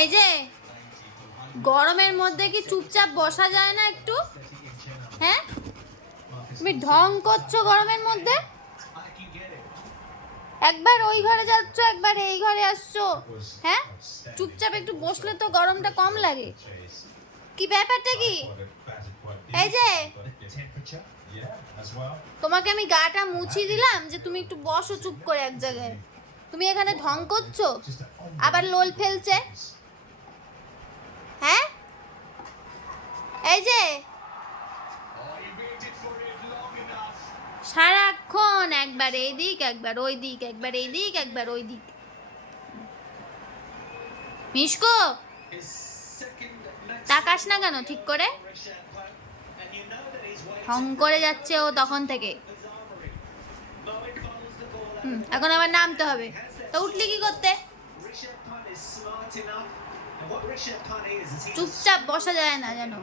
এই যে গরমের মধ্যে কি চুপচাপ বসা যায় না একটু? হ্যাঁ, তুমি ঢং করছো গরমের মধ্যে। একবার ওই ঘরে যাচ্ছ, একবার এই ঘরে আসছো। হ্যাঁ, চুপচাপ একটু বসলে তো গরমটা কম লাগে। কি ব্যাপারটা কি? এই যে তোমাকে আমি গাটা মুছিয়ে দিলাম যে তুমি একটু বসো চুপ করে এক জায়গায়। তুমি এখানে ঢং করছো, আবার লোল ফেলছে। হ্যাঁ, এই যে সারাক্ষণ একবার এই দিক একবার ওই দিক, একবার এই দিক একবার ওই দিক। মিশকো, তাকাস না কেন ঠিক করে? ঢং করে যাচ্ছে ও তখন থেকে। এখন আবার নামতে হবে, তো উঠলি কি করতে? চুপচাপ বসা যায় না জানো?